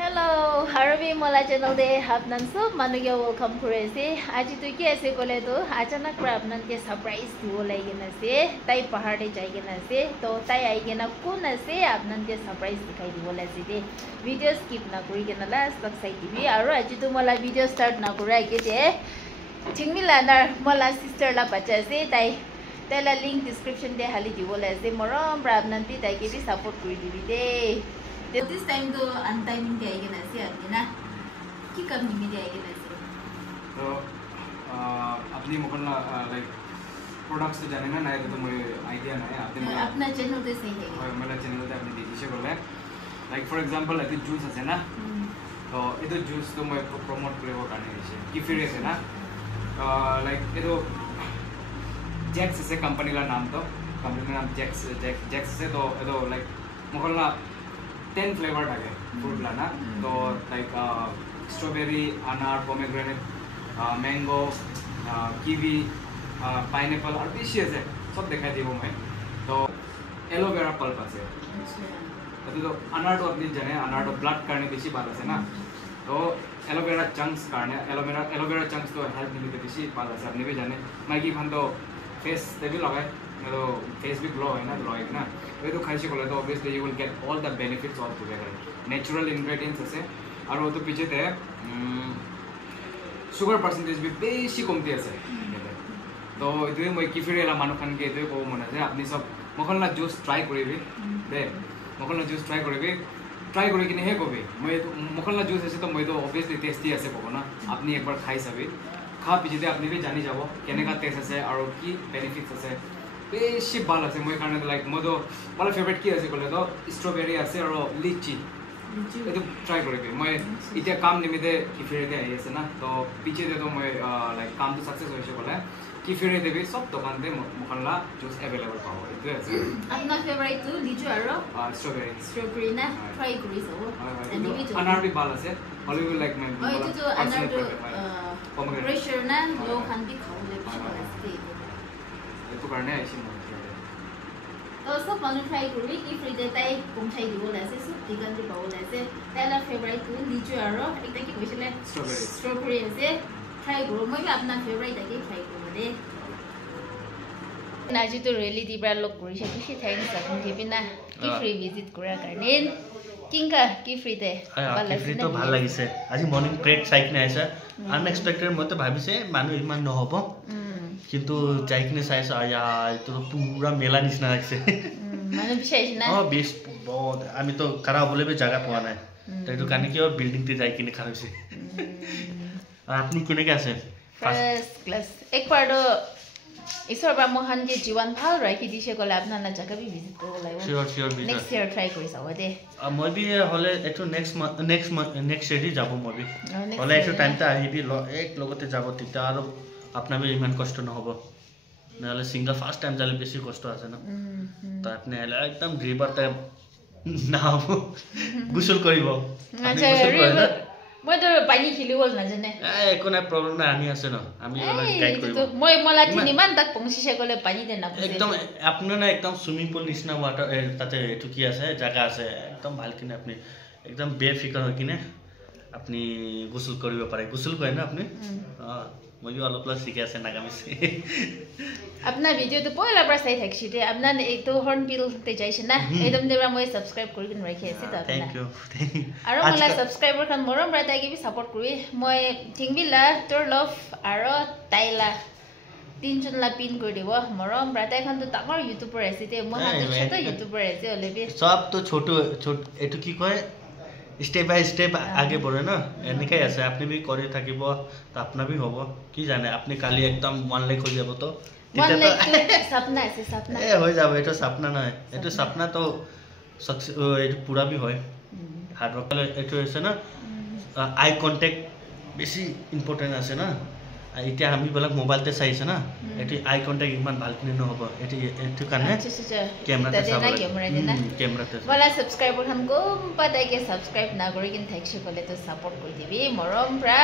Hello, Harvey Mola channel de apnan sob manuge welcome korese. Aji tu ki ase kole to achanak pra apnan ke surprise dibo lagina ase. Tai pahar de jaigina ase. To tai aigena kun ase apnan ke surprise dikhai dibo lase de. Video skip na kori kena last tak sai TV. Aro aji tu mola video start na kora ke de. Thingmila nar mola sister la bacha ase tai la link description de hali dibo lase. Morom pra apnan pi tai ke bi support kori dibi de. This time to untiming the again as na kick up me the again as तो अपनी मुकल्ला like products तो जाने ना तो मुझे idea ना है आपने अपना चैनल तो सही है और मेरा चैनल तो अपनी देखिए बोल रहे लाइक फॉर एग्जांपल ऐसे जूस है ना तो ये तो जूस तो मैं प्रमोट करे वो करने के लिए फिर है ना लाइक ये तो जैक्स से कंपनी का नाम तो कंपनी का नाम जैक्स से तो ये तो लाइक मुकल्ला 10 फ्लेवर था फ्रूट लाना तो लाइक स्ट्रॉबेरी अनार पोमेग्रेनेट मैंगो कीवी पाइनएप्पल और भी है सब दिखाई दी वो मैं तो एलोवेरा पल्प আছে तो अनार तो अपनी जाने अनार तो ब्लड करने बेसी बात আছে ना तो एलोवेरा चंक्स करने एलोवेरा चंक्स तो हेल्थ मिलते बेसी बात আছে अपनी भी जाने मैं की फन तो फेस पे भी लगाए मैं तो फेस भी ग्लो है ना ना ये तो खाइए बोले तो obviously you will get all the benefits all together natural ingredients আছে और वो तो पीछे थे सुगर परसेंटेज भी बेसी कमती আছে तो इतने मैं किफिरेला मानुखान के इतने को मन है अपनी सब मखनला जूस ट्राई करिबी दे मखनला जूस ट्राई करिबी ट्राई करि किने हे कबी मैं तो मखनला जूस আছে तो मैं तो ऑब्वियसली टेस्टी আছে कब ना अपनी एक बार खाई सबी खा पीछे अपनी भी जानी যাব केनेका टेस्ट আছে और की बेनिफिट्स আছে बेसी ভাল আছে মই কাৰণে লাইক মই তো मला फेवरेट কি আছে কলে তো স্ট্ৰবেৰি আছে আৰ লিচি এটা ট্ৰাই কৰিবি মই ইতিয়া কাম নিমিতে কিফিৰেতে আহি আছে না তো পিছে দে তো মই লাইক কাম তো সাকসেস হৈছে কলে কিফিৰে দেবি সব দোকানতে মখনলা জুস अवेलेबल পাব এটো আছে আপনার ফেভারিট তো লিচু আর স্ট্রবেরি না ট্রাই করি সব अनार भी ভাল আছে হলিউড লাইক মই ওই তো अनार তো প্রেসার না লো খান भी খাওলে বেশি तो करने ऐसी मत तो सब मानु ट्राई करी कि फ्री दे ताई पहुंचाई दिबो लासे सब दिगन दे पावो लासे ताला फेवरेट तो लिचु आरो एकटा कि कइसले स्ट्रॉबेरी আছে ट्राई करो মই अपना फेवरेट आके ट्राई करो दे नाजी तो रेली दिब्रा लोग करिसे कि थैंक्स अपन के बिना कि फ्री विजिट करा करने किंका कि फ्री दे फ्री तो ভাল লাগিছে আজি মর্নিং ব্রেক সাইকেল আইছা আনএক্সপেক্টেড মতে ভাবিছে মানু ইমান নহব কিন্তু যাইকিনে চাইছো আয়া তো পুরা মেলা নিচিনা লাগছে মানে বিশাইছ না বেশ বহুত আমি তো খারাপ বলে भी জায়গা পাওয়া নাই তো এটো কানে কি বিল্ডিং তে যাইকিনে খারাইছে আর আপনি কোনে গেছে ফার্স্ট ক্লাস একবার তো ঈশ্বর বা মহান যে জীবন ভাল রাখি দিছে গলে আপনারা জায়গা বি ভিজিট করব লাগিব শিওর নেক্সট ইয়ার ট্রাই করি যাও দে মই বি হলে এটো নেক্সট এডি যাব মই বি হলে এটো টাইমটা আহিবি এক লগতে যাব তিতা আর अपना भी इमान कष्ट न होबो नाले सिंगल फर्स्ट टाइम जाले बेसी कष्ट আছে না তো আপনি একদম রিভার টাইম নাও গোসল করিব আচ্ছা রিভার মই তো পানি খেলিবল না জানে একো না প্রবলেম না আমি আছে না আমি গাইড করিব তো মই মলা তিনি মান তাক পৌঁছিছে গলে পানি দে না একদম আপনি না একদম সুইমিং পুল নিচিনা ওয়াটার তাতে এটো কি আছে জায়গা আছে একদম ভাল কিনে আপনি একদম বেফিকার হৈ কিনে আপনি গোসল করিব পারে গোসল কয় না আপনি মই অলপ প্লাস শিখে আছে নাগামিছে আপনার ভিডিও তো পয়লা বার সাই থাকছি দে আপনার এই তো হর্ন বিল তে যাইছে না একদম দেবা মই সাবস্ক্রাইব করি কিন রাখি আছে তো আপনার থ্যাংক ইউ আর মলা সাবস্ক্রাইবার খান মরম রাতা কি সাপোর্ট করি মই থিংবিলা তোর লাভ আর তাইলা তিনজন লা পিন করে দেব মরম রাতা খান তো তামর ইউটিউবার আছে তে মই হাতে ছোট ইউটিউবার আছে অলরেডি সব তো ছোট এটো কি কয় स्टेप बाय स्टेप आगे बढ़े ना एनिकाई আছে আপনি भी করে থাকিব তো আপনা भी হবো কি জানে আপনি কালি একদম 1 লাখ হয়ে যাব তো 1 লাখ सपना আছে सपना এ হয়ে যাবে এটা सपना নয় এটা सपना তো এটা পুরা भी হয় হার্ড ওয়ার্ক এটা আছে না আই কন্টাক্ট বেশি ইম্পর্টেন্ট আছে না এটা আমি বলা মোবাইলতে চাইছে না এটি আই কন্টাক্ট ইমান ভাল কিনে নহব এটি এটো কানে ক্যামেরাতে চাব ক্যামেরাতে বলা সাবস্ক্রাইবার খান কম পাতাই কে সাবস্ক্রাইব না কৰি কিন থাকছে কলে তো সাপোৰ্ট কৰি দিবি মরম প্রা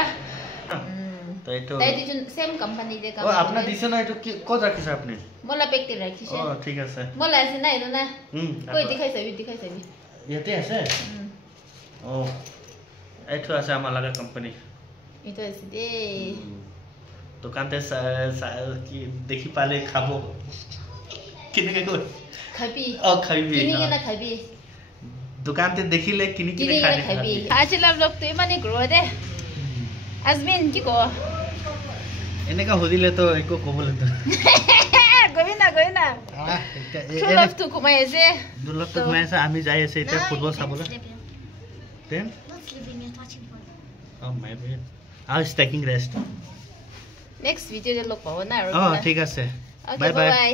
তো এটো তাই দুজন সেম কোম্পানি দে কাম ও আপনা দিছে না এটো কি কত রাখিছে আপনি মোলা পেকতে রাখিছে ও ঠিক আছে মোলা আছে না এটো না কই দেখাইছবি ইয়াতে আছে ও এইটো আছে আমাৰ লগা কোম্পানী এইটো আছে দে দোকানতে কি দেখি পালে খাব কেনেকৈ গৈ খাবি খাবি কিনি কেনে খাবি দোকানতে দেখিলে কিনি কিনি খাবি আজিলা ব্লগটো ইমানে গ্ৰ দে আজমিন কি ক এনেকা হদিলে তো একো কবলৈ গই না দুৰ্লভটো ঘুমাই আছে দুৰ্লভটো ঘুমাই আছে আমি যাই আছে এতিয়া ফুটবল চাবলৈ then maybe I was taking rest next video লগ পাব না আৰু ঠিক আছে বাই বাই